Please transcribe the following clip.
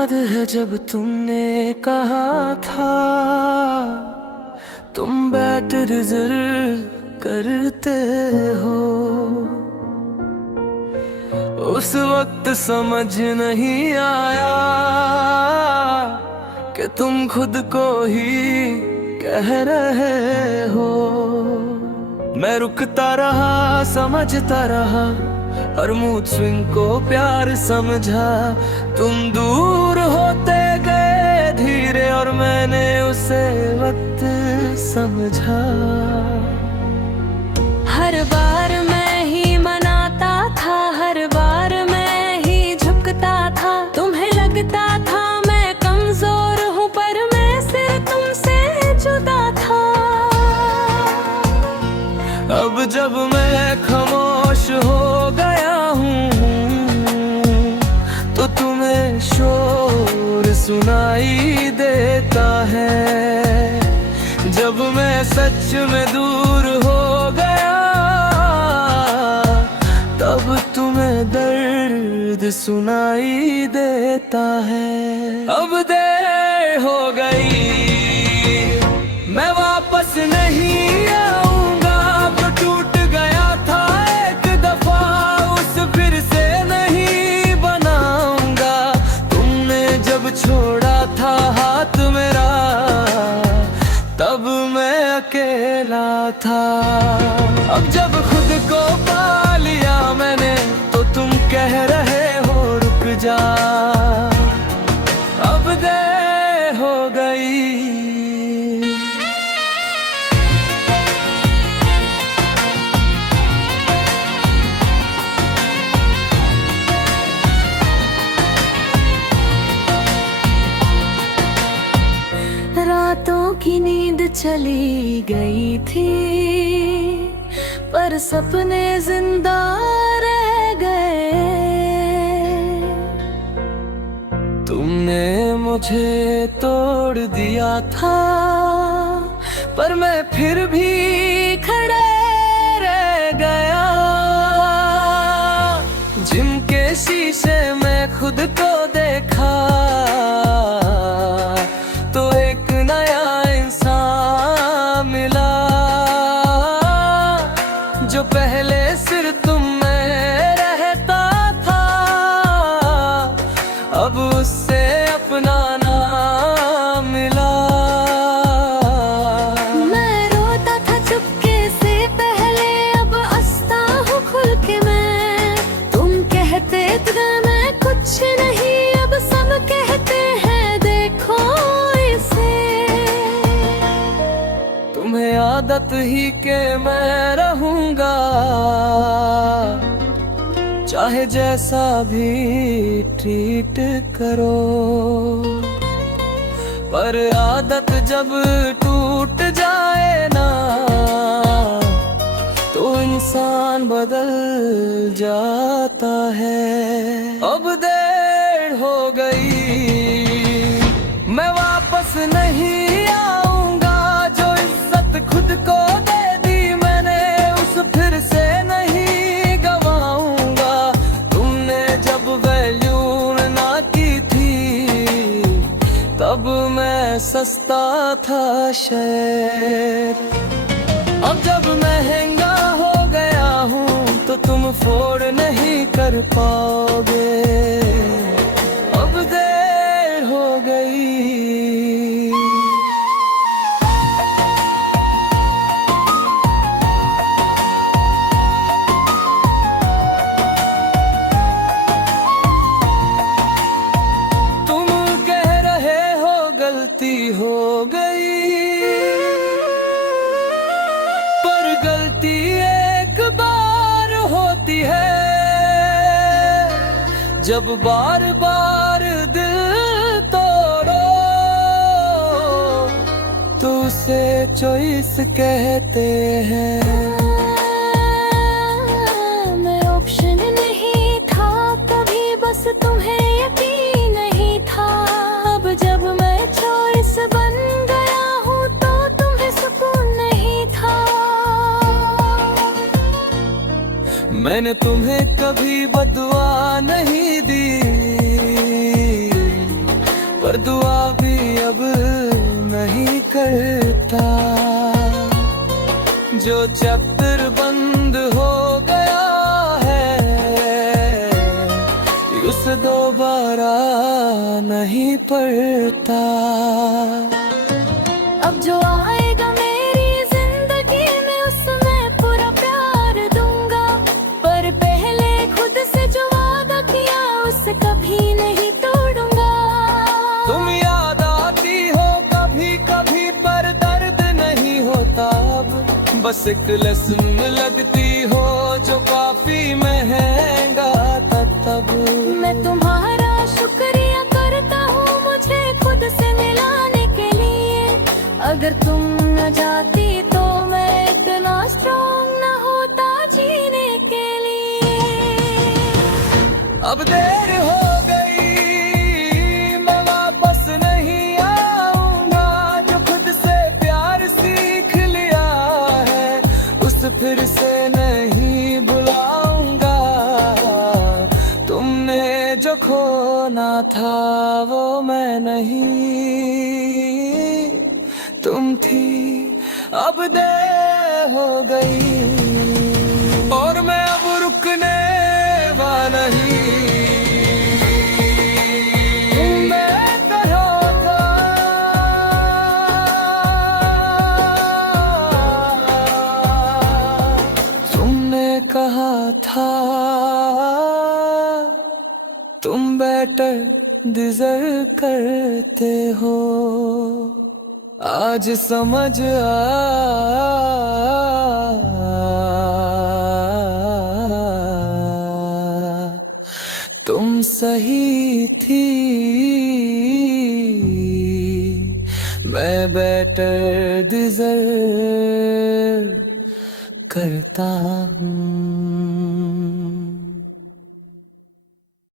याद है जब तुमने कहा था तुम बैट रिजर्व करते हो। उस वक्त समझ नहीं आया कि तुम खुद को ही कह रहे हो। मैं रुकता रहा, समझता रहा, हर मूड स्विंग को प्यार समझा। तुम दूर होते गए धीरे और मैंने उसे वक्त समझा। हर बार मैं ही मनाता था, हर बार मैं ही झुकता था। तुम्हें लगता था मैं कमजोर हूँ पर मैं सिर्फ तुमसे जुदा था। अब जब मैं खामोश हो गया हूँ तो तुम्हें शोर सुनाई देता है। जब मैं सच में दूर हो गया तब तुम्हें दर्द सुनाई देता है। अब देर हो गई, मैं वापस नहीं आऊंगा। अब टूट गया था एक दफा, उस फिर से नहीं बनाऊंगा। तुमने जब छोड़ा था हाथ मेरा तब मैं अकेला था। अब जब खुद को पा लिया मैंने तो तुम कह रहे हो रुक जा। अब देर हो गई। रातों की नींद चली गई थी पर सपने जिंदा रह गए। तुमने मुझे तोड़ दिया था पर मैं फिर भी खड़े रह गया। जिनके शीशे में खुद को देखा तो एक नया इंसान मिला। जो पहले सिर्फ तुम में रहता था अब उससे अपना नाम मिला। मैं रोता था चुपके से पहले, अब हंसता हूँ खुल के मैं। तुम कहते थे मैं कुछ नहीं, अब सब कहते हैं देखो इसे। तुम्हें आदत ही के मैं रहूंगा चाहे जैसा भी ट्रीट करो। पर आदत जब टूट जाए ना तो इंसान बदल जाता है। अब देर हो गई, मैं वापस नहीं आऊंगा। जो इज्जत खुद को दे दी मैंने उस फिर से नहीं गवाऊंगा। तुमने जब वैल्यू ना की थी तब मैं सस्ता था शायद। अब जब महंगा हो गया हूँ तो तुम फोड़ नहीं कर पाओगे। अब देर हो गई। तुम कह रहे हो गलती हो गई पर गलती एक बार होती है। जब बार बार दिल तोड़ो तो उसे चॉइस कहते हैं। मैं ऑप्शन नहीं था कभी, बस तुम्हें यकीन नहीं था। अब जब मैं चॉइस बन गया हूँ तो तुम्हें सुकून नहीं था। मैंने तुम्हें कभी बदुआ नहीं दी करता। जो चैप्टर बंद हो गया है उसे दोबारा नहीं पढ़ता। अब जो आएगा मेरी जिंदगी में उसमें पूरा प्यार दूंगा, पर पहले खुद से जो वादा किया उसे कभी नहीं तोड़ूंगा। तुम याद आती हो कभी कभी पर दर्द नहीं होता अब, बस एक लेसन लगती हो जो काफी महंगा था तब। मैं तुम्हारा शुक्रिया करता हूँ मुझे खुद से मिलाने के लिए। अगर तुम न जाती तो मैं इतना स्ट्रॉन्ग न होता जीने के लिए। अब देर हो गई मैं वापस नहीं आऊंगा, जो खुद से प्यार सीख लिया है उसे फिर से नहीं बुलाऊंगा। तुमने जो खोना था वो मैं नहीं तुम थी, अब देर हो गई और मैं अब रुकने वाला नहीं। मैं कहा था तुमने कहा था तुम बेटर डिजर्व करते हो, आज समझ तुम सही थी, मैं बेटर डिजर्व करता हूँ।